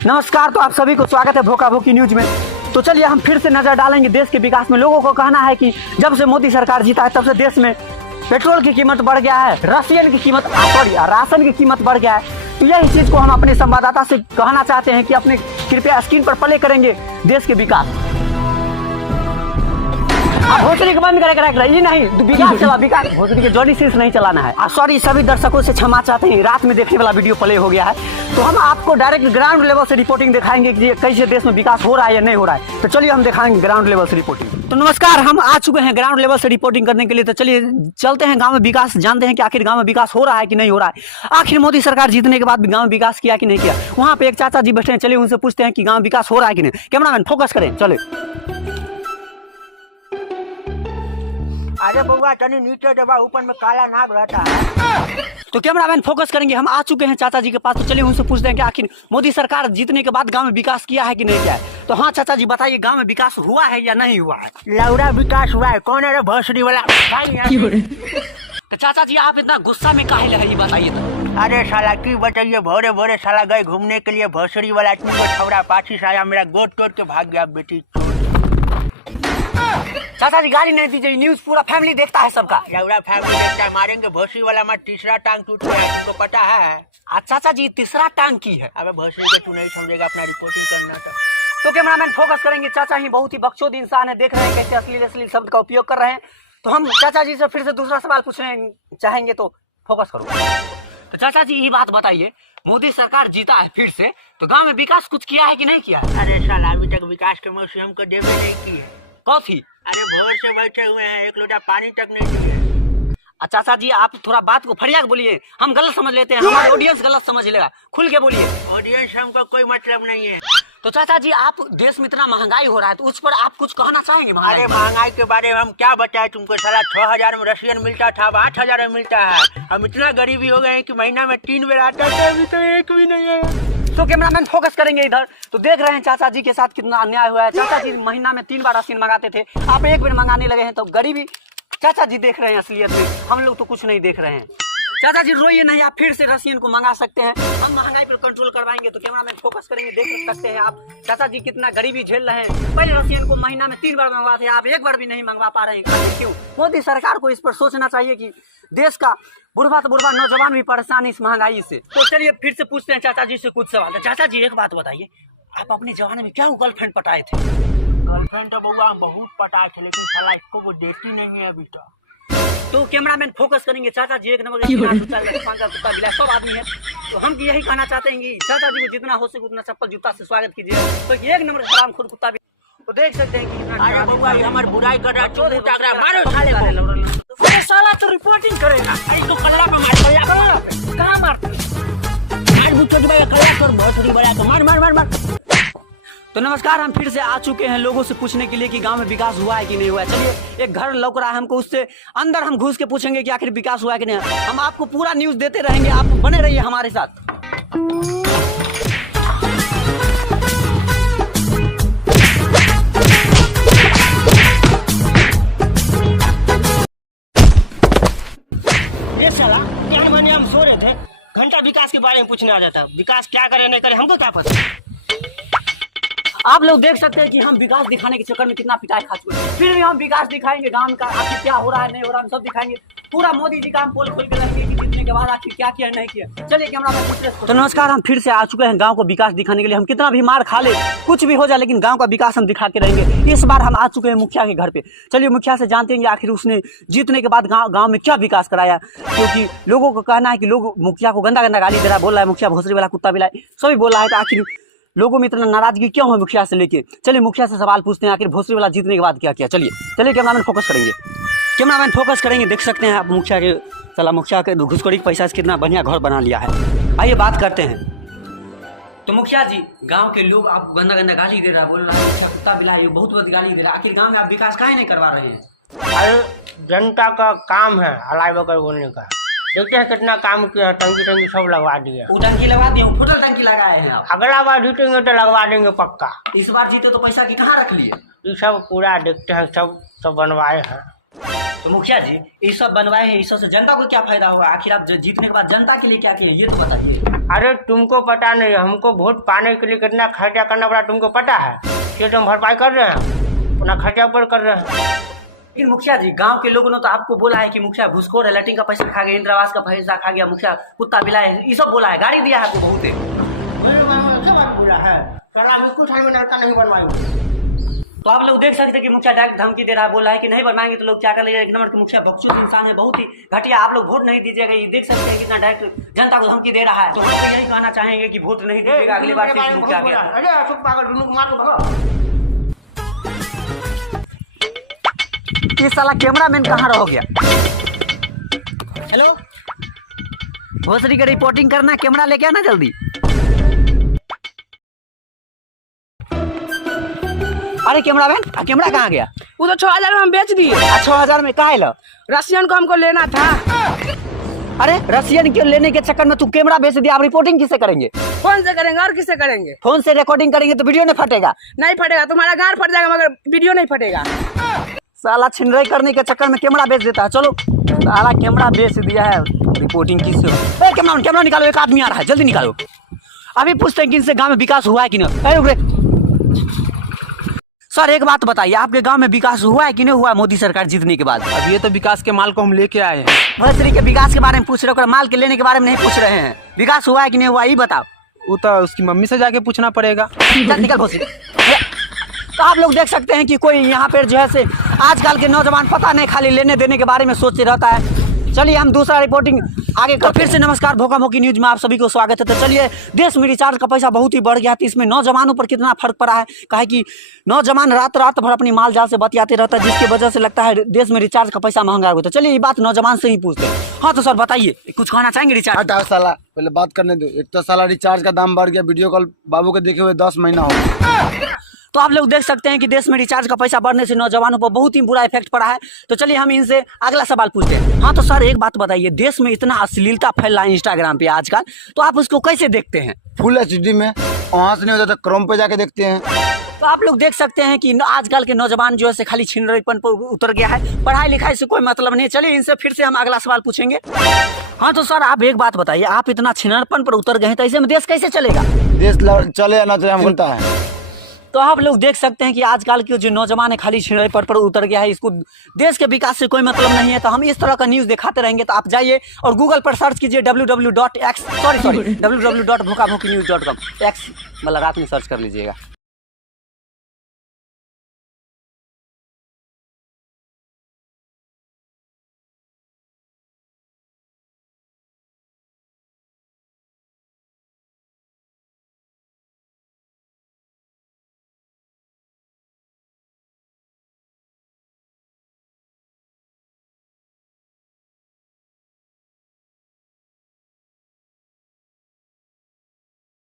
नमस्कार, तो आप सभी को स्वागत है भोका भोकी न्यूज में। तो चलिए हम फिर से नजर डालेंगे देश के विकास में। लोगों को कहना है कि जब से मोदी सरकार जीता है तब से देश में पेट्रोल की कीमत बढ़ गया है, राशन की कीमत बढ़ गया है। तो यही चीज को हम अपने संवाददाता से कहना चाहते हैं कि अपने कृपया स्क्रीन पर प्ले करेंगे देश के विकास। आप भोसड़ी को बंद करेगा ये नहीं, विकास चला, विकास भोसड़ी के जॉनी सीन्स नहीं चलाना है। सॉरी, सभी दर्शकों से क्षमा चाहते हैं, रात में देखने वाला वीडियो प्ले हो गया है। तो हम आपको डायरेक्ट ग्राउंड लेवल से रिपोर्टिंग दिखाएंगे कि कैसे देश में विकास हो रहा है या नहीं हो रहा है। तो चलिए हम दिखाएंगे ग्राउंड लेवल से रिपोर्टिंग। तो नमस्कार, हम आ चुके हैं ग्राउंड लेवल से रिपोर्टिंग करने के लिए। तो चलिए चलते हैं गाँव में विकास, जानते हैं कि आखिर गाँव में विकास हो रहा है कि नहीं हो रहा है। आखिर मोदी सरकार जीतने के बाद गाँव में विकास किया कि नहीं किया। वहाँ पे एक चाचा जी बैठे हैं, चलिए उनसे पूछते हैं कि गाँव विकास हो रहा है कि नहीं। कैमरामैन फोकस करें, चले। अरे बउआ तनी नीचे दबा, ऊपर में काला नाग रहता है। तो कैमरामैन फोकस करेंगे। हम आ चुके हैं चाचा जी के पास। तो चलिए उनसे पूछते हैं कि आखिर मोदी सरकार जीतने के बाद गांव में विकास किया है कि नहीं किया है। तो हाँ चाचा जी बताइए, गांव में विकास हुआ है या नहीं हुआ है। लौड़ा विकास हुआ है। कौन है रे भोसड़ी वाला? तो चाचा जी आप इतना गुस्सा में काहे लगे, ये बताइए तो। अरे साला की बताइए, भोरे भोरे साला गए घूमने के लिए, भोसड़ी वाला छौड़ा पाछी साया मेरा गोद तोड़ के भाग गया बेटी। चाचा जी गाली नहीं दीजिए, न्यूज पूरा फैमिली देखता है सबका। लौड़ा फैमिली देखता है, मारेंगे भोसड़ी वाला। मैं तीसरा टांग टूट गया, तुमको पता है? चाचा जी तीसरा टांग की है। अबे भोसड़ी को तू नहीं समझेगा, अपना रिपोर्टिंग करना तो कैमरामैन फोकस करेंगे। चाचा ही बहुत ही बकचोद इंसान है, देख रहे हैं कैसे अश्लील शब्द का उपयोग कर रहे हैं। तो हम चाचा जी से फिर से दूसरा सवाल पूछने चाहेंगे, तो फोकस करो। तो चाचा जी ये बात बताइए, मोदी सरकार जीता है फिर से, तो गांव में विकास कुछ किया है कि नहीं किया है। अरे साला अभी तक विकास के मौसम हमको देवे नहीं की है। कॉफी, अरे भोर से बैठे हुए हैं, एक लोटा पानी तक नहीं दिए। चाचा जी आप थोड़ा बात को फरियाद बोलिए, हम गलत समझ लेते हैं, हमारे ऑडियंस गलत समझ लेगा। खुल के बोलिए। ऑडियंस हमको कोई मतलब नहीं है। तो चाचा जी आप देश में इतना महंगाई हो रहा है, तो उस पर आप कुछ कहना चाहेंगे। अरे महंगाई के बारे में हम क्या बताएं तुमको। साला 6,000 में रशियन मिलता था, अब 8,000 में मिलता है। हम इतना गरीबी हो गए हैं कि महीना में 3 बेर आता था, अभी तो एक भी नहीं है। तो कैमरामैन फोकस करेंगे इधर। तो देख रहे हैं चाचा जी के साथ कितना अन्याय हुआ है। चाचा जी महीना में 3 बार राशन मंगाते थे, आप एक बार मंगाने लगे हैं। तो गरीबी चाचा जी देख रहे हैं असलियत में, हम लोग तो कुछ नहीं देख रहे हैं। चाचा जी रोइए नहीं, आप फिर से राशन को मंगा सकते हैं, हम महंगाई पर कंट्रोल करवाएंगे। तो कैमरामैन फोकस करेंगे, देख सकते हैं आप चाचा जी कितना गरीबी झेल रहे हैं। पहले राशन को महीना में 3 बार मंगवाते हैं, आप एक बार भी नहीं मंगवा पा रहे हैं। क्यों? मोदी सरकार को इस पर सोचना चाहिए कि देश का बुढ़वा तो बुढ़वा नौजवान भी परेशान इस महंगाई से। तो चलिए फिर से पूछते हैं चाचा जी से कुछ सवाल। चाचा जी एक बात बताइए, आप अपने जमाने में क्या गर्लफ्रेंड पटाए थे। गर्लफ्रेंड तो बउआ बहुत पटाए थे, लेकिन साला इसको वो देती नहीं है अभी तक। तो कैमरामैन फोकस करेंगे। चाचा जी एक नंबर का सब आदमी है। तो हम यही कहना चाहते हैं कि चाचा जी को जितना हो सके उतना चप्पल जूता से स्वागत कीजिए। तो एक नंबर हराम खुद कुत्ता भी तो देख सकते हैं कि हमारे बुराई कर रहा, चोद मारो साला तो रिपोर्टिंग करेगा। इसको कल्ला पे मार, कहाँ मारते मार। तो नमस्कार, हम फिर से आ चुके हैं लोगों से पूछने के लिए कि गांव में विकास हुआ है कि नहीं हुआ है। चलिए एक घर लौक रहा है हमको, उससे अंदर हम घुस के पूछेंगे कि आखिर विकास हुआ है कि नहीं। हम आपको पूरा न्यूज देते रहेंगे, आप बने रहिए हमारे साथ। ये साला क्या मैंने हम सो रहे थे, घंटा विकास के बारे में पूछने आ जाता। विकास क्या करे नहीं करे हमको क्या पता। आप लोग देख सकते हैं कि हम विकास दिखाने के चक्कर में कितना पिटाई खा चुके हैं। फिर भी हम विकास दिखाएंगे, गांव का आखिर क्या हो रहा है नहीं हो रहा है, हम सब दिखाएंगे। पूरा मोदी जी का हम पोल खोल के रखेंगे कि जीतने के बाद आखिर क्या किया नहीं किया। चलिए कैमरा। तो नमस्कार, हम फिर से आ चुके हैं गांव को विकास दिखाने के लिए। हम कितना भी मार खा ले, कुछ भी हो जाए, लेकिन गांव का विकास हम दिखा के रहेंगे। इस बार हम आ चुके हैं मुखिया के घर पे। चलिए मुखिया से जानते हैं कि आखिर उसने जीतने के बाद गाँव में क्या विकास कराया। क्योंकि लोगों को कहना है कि लोग मुखिया को गंदा गंदा गाली दे रहा है, बोल रहा है मुखिया भोसड़ी वाला कुत्ता बिलाए, सभी बोल रहा है। तो आखिर लोगों में इतना नाराजगी क्यों है मुखिया से लेके। चलिए मुखिया से सवाल पूछते हैं, आखिर भोसड़ी वाला जीतने के बाद क्या किया। चलिए कैमरामैन फोकस करेंगे। कैमरामैन फोकस करेंगे, देख सकते हैं आप मुखिया के साला मुखिया के घुसखोरी के पैसा से कितना बढ़िया घर बना लिया है। आइए बात करते हैं। तो मुखिया जी, गांव के लोग आप गंदा गंदा गाली दे रहा है, बोल रहा है मुखिया कुत्ता बिलाई, बहुत गाली दे रहा है। आखिर गाँव में आप विकास काहे नहीं करवा रहे हैं। अरे जनता का काम है हलाई बकर बोलने का। देखते हैं कितना काम किया, टंकी टंकी सब लगवा दिया। वो टंकी लगवा दिए, फुटल टंकी लगाए हैं आप। अगला बार जीतेंगे तो लगवा देंगे पक्का। इस बार जीते तो पैसा की कहाँ रख लिए। ये सब पूरा देखते हैं, सब बनवाए हैं। तो मुखिया जी ये सब बनवाए हैं, इस सब से जनता को क्या फायदा होगा? आखिर आप जीतने के बाद जनता के लिए क्या किए ये तो बताइए। अरे तुमको पता नहीं, हमको वोट पाने के लिए कितना खर्चा करना पड़ा तुमको पता है? ये तो हम भरपाई कर रहे हैं, अपना खर्चा ऊपर कर रहे हैं। लेकिन मुखिया जी गांव के लोगों ने तो आपको बोला है कि मुखिया घुसखोर है, लैट्रिन का पैसा खा गया, इंदिरा आवास का पैसा खा गया, मुखिया कुत्ता बिलाए, ये सब बोला है, गाड़ी दिया है आपको बहुत नहीं बनवाएंगे। तो आप लोग देख सकते हैं कि मुखिया डायरेक्ट धमकी दे रहा है, बोला है कि नहीं बनवाएंगे तो लोग क्या कर लेंगे। एक नंबर के मुखिया बकचोद इंसान है, बहुत ही घटिया। आप लोग वोट नहीं दीजिएगा, ये देख सकते हैं कितना डायरेक्ट जनता को धमकी दे रहा है। तो हम तो यही कहना चाहेंगे कि वोट नहीं दीजिएगा, अगली बार से मुखिया ये साला कैमरामैन कहाँ रह गया? हेलो, भोसड़ी का रिपोर्टिंग करना, कैमरा लेके आना जल्दी। अरे कैमरामैन, कैमरा कहाँ गया? वो तो 6000 में हम बेच दिए। 6000 में काहे ला? रसियन को हमको लेना था। अरे रसियन के लेने के चक्कर में तू कैमरा बेच दिया, आप रिपोर्टिंग किससे करेंगे? फोन से करेंगे और किससे करेंगे? फोन से रिकॉर्डिंग करेंगे तो वीडियो नहीं फटेगा? नहीं फटेगा, तुम्हारा गार फट जाएगा मगर वीडियो नहीं फटेगा। साला छिनराई करने के चक्कर में कैमरा बेच देता है। चलो साला कैमरा बेच दिया है, रिपोर्टिंग किससे? कैमरा निकालो, एक आदमी आ रहा है, जल्दी निकालो। अभी पूछते हैं कि इनसे गाँव में विकास हुआ है कि नहीं। सर एक बात बताइए, आपके गांव में विकास हुआ है कि नहीं हुआ मोदी सरकार जीतने के बाद? अब ये तो विकास के माल को हम लेके आए हैं। भोसड़ी के विकास के बारे में पूछ रहे हो, माल के लेने के बारे में नहीं पूछ रहे हैं। विकास हुआ है कि नहीं हुआ ये बताओ। वो तो उसकी मम्मी से जाके पूछना पड़ेगा। चल निकल भोसड़ी। तो आप लोग देख सकते हैं कि कोई यहाँ पर जो है से आजकल के नौजवान पता नहीं खाली लेने देने के बारे में सोचते रहता है। चलिए हम दूसरा रिपोर्टिंग आगे कर। फिर से नमस्कार, भोका भोकी न्यूज में आप सभी को स्वागत है। तो चलिए, देश में रिचार्ज का पैसा बहुत ही बढ़ गया, तो इसमें नौजवानों पर कितना फर्क पड़ा है। काहे कि नौजवान रात रात भर अपनी माल जाल से बतियाते रहता है, जिसकी वजह से लगता है देश में रिचार्ज का पैसा महंगा हो। तो चलिए ये बात नौजवान से ही पूछते हैं। हाँ तो सर बताइए, कुछ कहना चाहेंगे रिचार्ज? हटाओ साला, पहले बात करने दो। एक तो साला रिचार्ज का दाम बढ़ गया, वीडियो कॉल बाबू के देखे हुए 10 महीना हो गया। तो आप लोग देख सकते हैं कि देश में रिचार्ज का पैसा बढ़ने से नौजवानों पर बहुत ही बुरा इफेक्ट पड़ा है। तो चलिए हम इनसे अगला सवाल पूछते हैं। हाँ तो सर एक बात बताइए, देश में इतना अश्लीलता फैल रहा है इंस्टाग्राम पे आजकल, तो आप उसको कैसे देखते हैं? फुल HD में, वहाँ से नहीं होता तो क्रोम पे जाके देखते हैं। तो आप लोग देख सकते हैं कि आजकल के नौजवान जो है खाली छिनरईपन पर उतर गया है, पढ़ाई लिखाई से कोई मतलब नहीं। चलिए इनसे फिर से हम अगला सवाल पूछेंगे। हाँ तो सर आप एक बात बताइए, आप इतना छिनरपन पर उतर गए हैं तो ऐसे में देश कैसे चलेगा? देश चले या ना चले हम बोलता है। तो आप लोग देख सकते हैं कि आजकल के जो नौजवान है खाली छिनरईपन पर उतर गया है, इसको देश के विकास से कोई मतलब नहीं है। तो हम इस तरह का न्यूज़ दिखाते रहेंगे। तो आप जाइए और गूगल पर सर्च कीजिए www.vokabokinews.com। x मतलब रात में सर्च कर लीजिएगा।